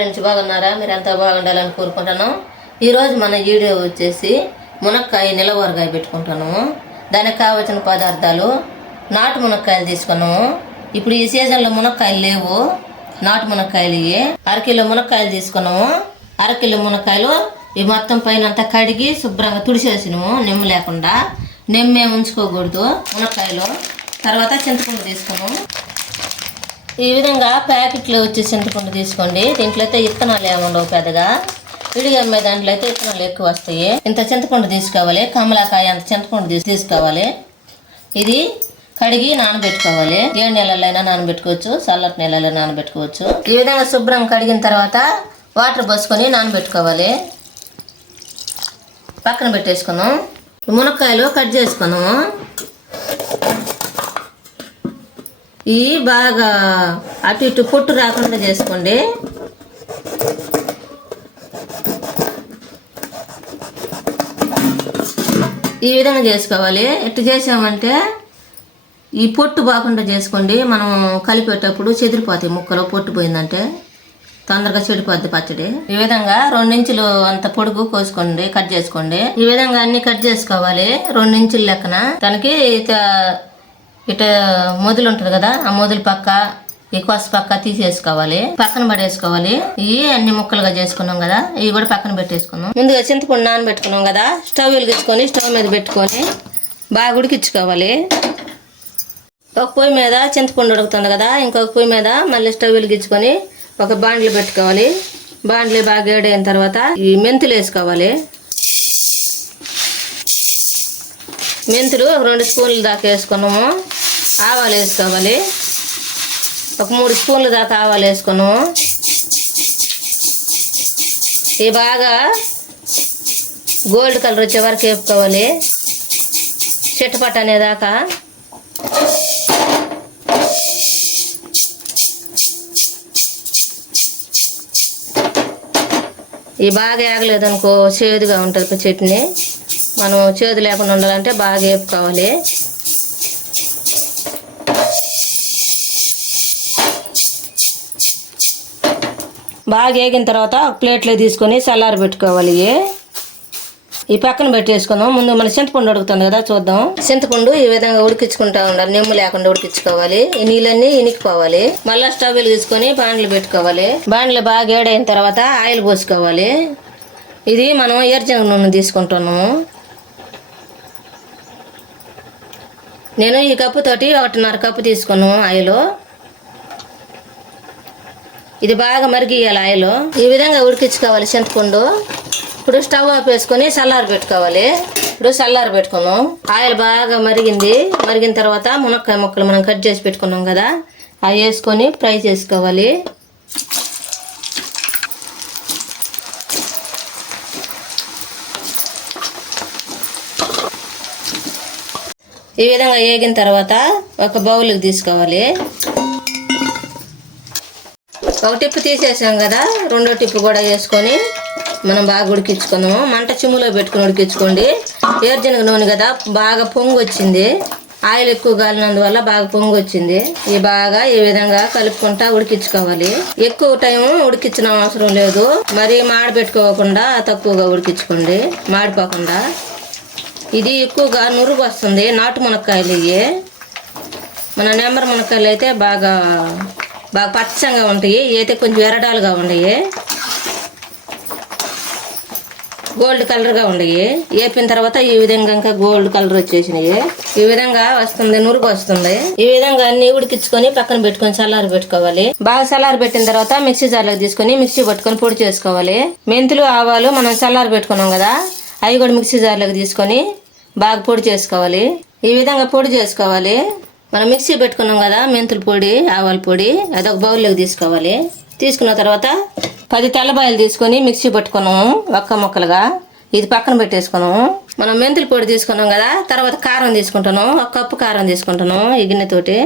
Friends బాగున్నారా? మీరు అంతా బాగుండాలని కోరుకుంటాను ఈరోజు మన వీడియో వచ్చేసి మునక్కాయ నిలవరగాయ పెట్టుకుంటాను దానికి కావాల్సిన పదార్థాలు నాటు మునక్కాయలు తీసుకున్నాము. ఇప్పుడు ఈ సీజన్లో మునక్కాయలు లేవు. నాటు మునక్కాయలు ఇవి అరకిలో మునక్కాయలు తీసుకున్నాము. అరకిలో మునక్కాయలు ఇవి మొత్తం పైన అంతా కడిగి శుభ్రంగా తుడిచేసినాము నిమ్మ లేకుండా. నిమ్మే ఉంచుకోకూడదు మునక్కాయలు. తర్వాత చింతపండు తీసుకున్నాము. ఈ విధంగా ప్యాకెట్లు వచ్చి చింతపండు తీసుకోండి. దీంట్లో అయితే ఇత్తనాలు ఏముండవు పెద్దగా. విడిగా అమ్మే దాంట్లో అయితే ఇత్తనాలు ఎక్కువ వస్తాయి. ఇంత చింతపండు తీసుకోవాలి. కమలాకాయ అంత చింతపండు తీసుకోవాలి. ఇది కడిగి నానబెట్టుకోవాలి. ఏడు నెలలైనా నానబెట్టుకోవచ్చు. చల్లటి నెలలో నానబెట్టుకోవచ్చు. ఈ విధంగా శుభ్రం కడిగిన తర్వాత వాటర్ పోసుకొని నానబెట్టుకోవాలి. పక్కన పెట్టేసుకున్నాం. మునక్కాయలు కట్ చేసుకున్నాము. ఇవి బాగా అటు ఇటు పొట్టు రాకుండా చేసుకోండి. ఈ విధంగా చేసుకోవాలి. ఎట్టు చేసామంటే ఈ పొట్టు బాకుండా చేసుకోండి. మనం కలిపేటప్పుడు చెదిరిపోతాయి ముక్కలో పొట్టు పోయిందంటే. తొందరగా చెడిపోద్ది పచ్చడి. ఈ విధంగా రెండించులు అంత పొడుగు కోసుకోండి కట్ చేసుకోండి. ఈ విధంగా అన్ని కట్ చేసుకోవాలి. రెండించుల లెక్కన. దానికి ఇటు మొదలు ఉంటుంది కదా ఆ మొదలు పక్క ఈ కొస పక్క తీసేసుకోవాలి పక్కన పడేసుకోవాలి. ఇవి అన్ని ముక్కలుగా చేసుకున్నాం కదా ఇవి కూడా పక్కన పెట్టేసుకున్నాం ముందుగా చింతపండు నానబెట్టుకున్నాం కదా స్టవ్ వెలిగించుకొని స్టవ్ మీద పెట్టుకొని బాగా ఉడికించుకోవాలి. ఒక పొయ్యి మీద చింతపండు ఉడుకుతుంది కదా ఇంకొక పొయ్యి మీద మళ్ళీ స్టవ్ వెలిగించుకొని ఒక బాండ్లు పెట్టుకోవాలి. బాండ్లు బాగా వేడైన తర్వాత ఈ మెంతులు వేసుకోవాలి. మెంతులు ఒక రెండు స్పూన్లు దాకా వేసుకున్నాము. ఆవాలు వేసుకోవాలి ఒక మూడు స్పూన్లు దాకా ఆవాలు వేసుకున్నాము ఇవి బాగా గోల్డ్ కలర్ వచ్చే వరకు వేపుకోవాలి. చిట్టపట్ట అనేదాకా. ఇవి బాగా ఏగలేదు అనుకో చేదుగా ఉంటుంది చట్నీ. మనం చేదు లేకుండా ఉండాలంటే బాగా వేపుకోవాలి. బాగా వేగిన తర్వాత ఒక ప్లేట్లో తీసుకొని చల్లారి పెట్టుకోవాలి. ఈ పక్కన పెట్టేసుకుందాం. ముందు మన చింతపండు ఉడుకుతుంది కదా చూద్దాం. చింతపండు ఈ విధంగా ఉడికించుకుంటా ఉండాలి. నిమ్ము లేకుండా ఉడికించుకోవాలి. ఈ నీళ్ళన్నీ ఇనికిపోవాలి. మళ్ళీ స్టవ్ తీసుకొని బాండ్లు పెట్టుకోవాలి. బాండ్లు బాగా ఏడైన తర్వాత ఆయిల్ పోసుకోవాలి. ఇది మనం ఎర్జన నూనె తీసుకుంటున్నాము నేను ఈ కప్పుతోటి ఒకటిన్నర కప్పు తీసుకున్నాము ఆయిల్. ఇది బాగా మరిగియాలి ఆయిల్. ఈ విధంగా ఉడికించుకోవాలి చింతపండు. ఇప్పుడు స్టవ్ ఆఫ్ వేసుకొని చల్లారి పెట్టుకోవాలి. ఇప్పుడు చల్లారి పెట్టుకున్నాం. ఆయిల్ బాగా మరిగింది. మరిగిన తర్వాత మునక్కాయ ముక్కలు మనం కట్ చేసి పెట్టుకున్నాం కదా అవి వేసుకొని ఫ్రై చేసుకోవాలి. ఈ విధంగా వేగిన తర్వాత ఒక బౌల్కి తీసుకోవాలి. ఒక టిప్పు తీసేసాం కదా రెండో టిప్పు కూడా వేసుకొని మనం బాగా ఉడికించుకుందాము. మంట చిమ్ములో పెట్టుకుని ఉడికించుకోండి. ఏర్జనగ నూనె కదా బాగా పొంగు వచ్చింది. ఆయిల్ ఎక్కువ కాలినందువల్ల బాగా పొంగు వచ్చింది. ఇది బాగా ఈ విధంగా కలుపుకుంటా ఉడికించుకోవాలి. ఎక్కువ టైం ఉడికించిన అవసరం లేదు. మరి మాడబెట్టుకోకుండా తక్కువగా ఉడికించుకోండి. మాడిపోకుండా. ఇది ఎక్కువగా నురుగు వస్తుంది నాటు మునక్కాయలు ఇవి మన నెంబర్ మునక్కాయలు అయితే బాగా బాగా పచ్చగా ఉంటాయి. అయితే కొంచెం ఎరడాలుగా ఉన్నాయి గోల్డ్ కలర్గా ఉన్నాయి వేపిన తర్వాత ఈ విధంగా ఇంకా గోల్డ్ కలర్ వచ్చేసినాయి. ఈ విధంగా వస్తుంది నురుగు వస్తుంది. ఈ విధంగా అన్ని ఉడికించుకొని పక్కన పెట్టుకొని చల్లారి పెట్టుకోవాలి. బాగా చల్లారి పెట్టిన తర్వాత మిక్సీ జార్లోకి తీసుకొని మిక్సీ పట్టుకొని పొడి చేసుకోవాలి. మెంతులు ఆవాలు మనం చల్లారి పెట్టుకున్నాం కదా అవి కూడా మిక్సీ జార్లోకి తీసుకొని బాగా పొడి చేసుకోవాలి. ఈ విధంగా పొడి చేసుకోవాలి. మనం మిక్సీ పెట్టుకున్నాం కదా మెంతుల పొడి ఆవాల పొడి అదొక బౌల్లోకి తీసుకోవాలి. తీసుకున్న తర్వాత పది తెల్లబాయలు తీసుకొని మిక్సీ పట్టుకున్నాము ఒక్క ముక్కలుగా. ఇది పక్కన పెట్టేసుకున్నాము మనం మెంతుల పొడి తీసుకున్నాం కదా తర్వాత కారం తీసుకుంటాను ఒక కప్పు కారం తీసుకుంటాను ఈ గిన్నెతోటి.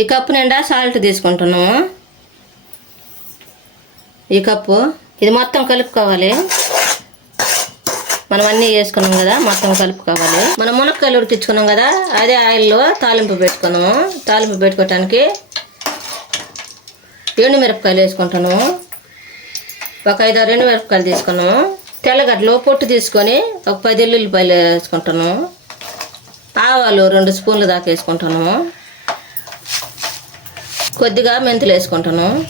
ఈ కప్పు నిండా సాల్ట్ తీసుకుంటున్నాము ఈ కప్పు ఇది మొత్తం కలుపుకోవాలి. మనం అన్నీ వేసుకున్నాం కదా మొత్తం కలుపుకోవాలి మనం మునక్కాయలు ఉడికించుకున్నాం కదా అదే ఆయిల్లో తాలింపు పెట్టుకున్నాము. తాలింపు పెట్టుకోవటానికి ఎండు మిరపకాయలు వేసుకుంటాను. ఒక ఐదు ఆరు ఎండు మిరపకాయలు తీసుకున్నాము. తెల్లగడ్డలు పొట్టు తీసుకొని ఒక పది ఎల్లుల్లిపాయలు వేసుకుంటాను. ఆవాలు రెండు స్పూన్లు దాకా వేసుకుంటాను. కొద్దిగా మెంతులు వేసుకుంటాను.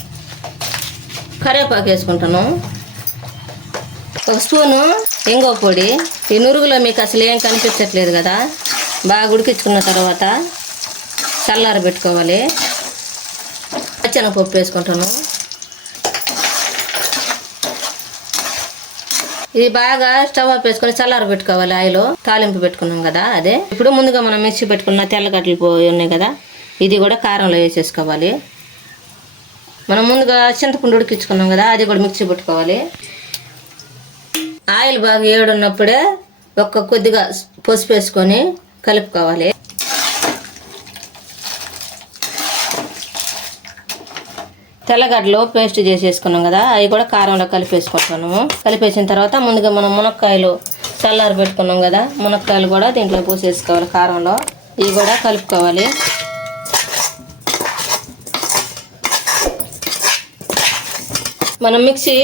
కరివేపాకు వేసుకుంటాను. ఒక స్పూను ఎంగో పొడి. ఈ నురుగులో మీకు అసలు ఏం కనిపించట్లేదు కదా. బాగా ఉడికించుకున్న తర్వాత చల్లార పెట్టుకోవాలి. పచ్చెనగపప్పు వేసుకుంటాను. ఇది బాగా స్టవ్ ఆఫ్ వేసుకొని చల్లార పెట్టుకోవాలి ఆయిల్. తాలింపు పెట్టుకున్నాం కదా అదే. ఇప్పుడు ముందుగా మనం మిక్సీ పెట్టుకున్న తెల్లగడ్డలు పోయి ఉన్నాయి కదా. ఇది కూడా కారంలో వేసేసుకోవాలి. మనం ముందుగా చింతపండు ఉడికించుకున్నాం కదా అది కూడా మిక్సీ పెట్టుకోవాలి. ఆయిల్ బాగా ఏడున్నప్పుడే ఒక్క కొద్దిగా పసుపు వేసుకొని కలుపుకోవాలి. తెల్లగడ్డలు పేస్ట్ చేసేసుకున్నాం కదా అవి కూడా కారంలో కలిపేసుకుంటున్నాము. కలిపేసిన తర్వాత ముందుగా మనం మునక్కాయలు చల్లారి పెట్టుకున్నాం కదా మునక్కాయలు కూడా దీంట్లో పోసేసుకోవాలి కారంలో. ఇవి కూడా కలుపుకోవాలి. మనం మిక్సీ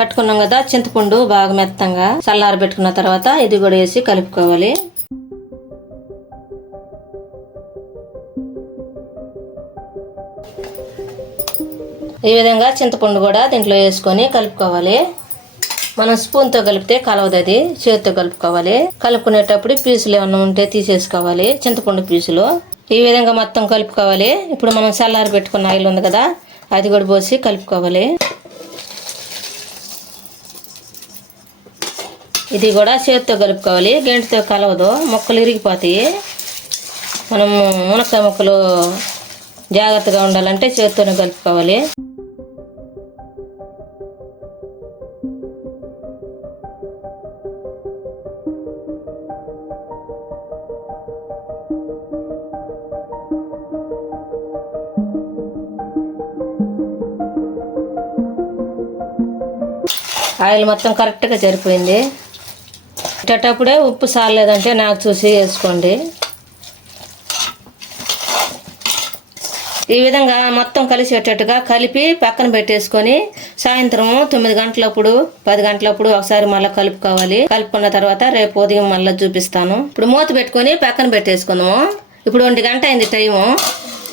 పట్టుకున్నాం కదా చింతపండు బాగా మెత్తంగా చల్లారి పెట్టుకున్న తర్వాత ఇది కూడా వేసి కలుపుకోవాలి. ఈ విధంగా చింతపండు కూడా దీంట్లో వేసుకొని కలుపుకోవాలి. మనం స్పూన్తో కలిపితే కలవదు అది చేతితో కలుపుకోవాలి. కలుపుకునేటప్పుడు పీసులు ఏమన్నా ఉంటే తీసేసుకోవాలి చింతపండు పీసులు. ఈ విధంగా మొత్తం కలుపుకోవాలి. ఇప్పుడు మనం చల్లారి పెట్టుకున్న ఆయిల్ ఉంది కదా అది కూడా పోసి కలుపుకోవాలి. ఇది కూడా చేతితో కలుపుకోవాలి. గెంటితో కలవదు. మొక్కలు ఇరిగిపోతాయి మనం మునక్కాయ మొక్కలు జాగ్రత్తగా ఉండాలంటే చేతితోనే కలుపుకోవాలి. ఆయిల్ మొత్తం కరెక్ట్గా సరిపోయింది. పెట్టేటప్పుడే ఉప్పు సాలేదంటే నాకు చూసి వేసుకోండి ఈ విధంగా మొత్తం కలిసేటట్టుగా కలిపి పక్కన పెట్టేసుకొని సాయంత్రం తొమ్మిది గంటలప్పుడు పది గంటలప్పుడు ఒకసారి మళ్ళీ కలుపుకోవాలి. కలుపుకున్న తర్వాత రేపు ఉదయం మళ్ళీ చూపిస్తాను. ఇప్పుడు మూత పెట్టుకొని పక్కన పెట్టేసుకుందాము ఇప్పుడు ఒంటి గంట అయింది టైము.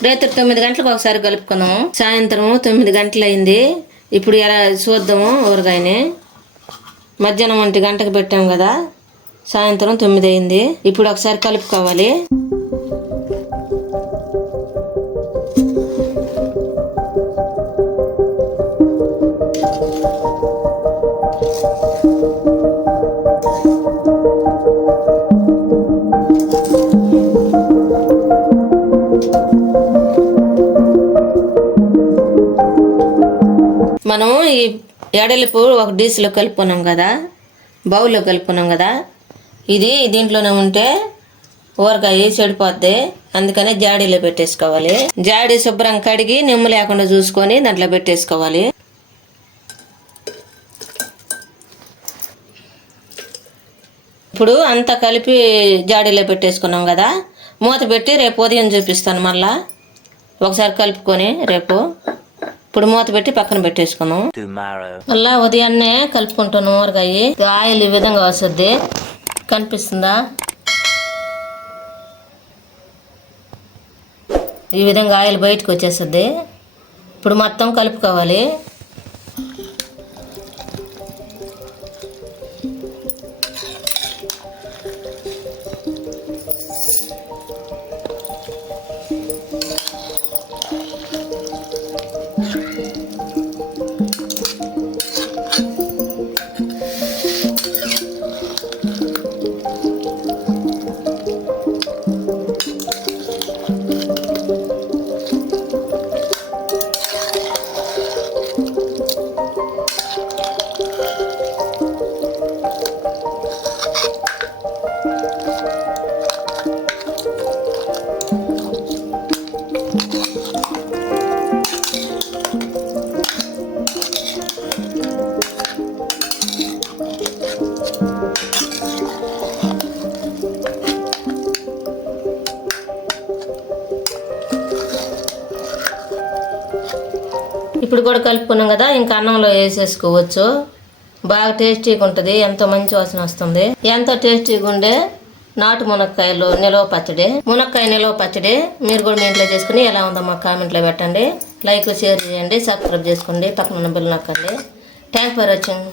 రేపు తొమ్మిది గంటలకు ఒకసారి కలుపుకుందాము సాయంత్రం తొమ్మిది గంటలు అయింది ఇప్పుడు ఎలా చూద్దాము ఊరగాయని. మధ్యాహ్నం ఒంటి గంటకు పెట్టాము కదా. సాయంత్రం తొమ్మిది అయింది ఇప్పుడు ఒకసారి కలుపుకోవాలి మనం ఈ ఎడలిపు ఒక డీస్లో కలుపుకున్నాం కదా. బౌల్లో కలుపుకున్నాం కదా. ఇది దీంట్లోనే ఉంటే ఊరగాయ చెడిపోద్ది అందుకనే జాడీలో పెట్టేసుకోవాలి. జాడీ శుభ్రం కడిగి నిమ్ము లేకుండా చూసుకొని దాంట్లో పెట్టేసుకోవాలి. ఇప్పుడు అంతా కలిపి జాడీలో పెట్టేసుకున్నాం కదా. మూత పెట్టి రేపు ఉదయం చూపిస్తాను మళ్ళా. ఒకసారి కలుపుకొని రేపు. ఇప్పుడు మూత పెట్టి పక్కన పెట్టేసుకున్నాం. మళ్ళా ఉదయాన్నే కలుపుకుంటాను ఊరగాయ. ఆయిల్ ఈ విధంగా వస్తుంది. కనిపిస్తుందా? ఈ విధంగా ఆయిల్ బయటకు వచ్చేస్తుంది. ఇప్పుడు మొత్తం కలుపుకోవాలి. ఇప్పుడు కూడా కలుపుకున్నాం కదా ఇంకా అన్నంలో వేసేసుకోవచ్చు. బాగా టేస్టీగా ఉంటుంది ఎంతో మంచి వాసన వస్తుంది. ఎంతో టేస్టీగా ఉండే నాటు మునక్కాయలు నిలవ పచ్చడి. మునక్కాయ నిలవ పచ్చడి మీరు కూడా మీ ఇంట్లో చేసుకుని ఎలా ఉందో మా కామెంట్లో పెట్టండి. లైక్ షేర్ చేయండి సబ్స్క్రైబ్ చేసుకోండి. పక్కన ఉన్న బిల్ నొక్కండి. Thank for watching.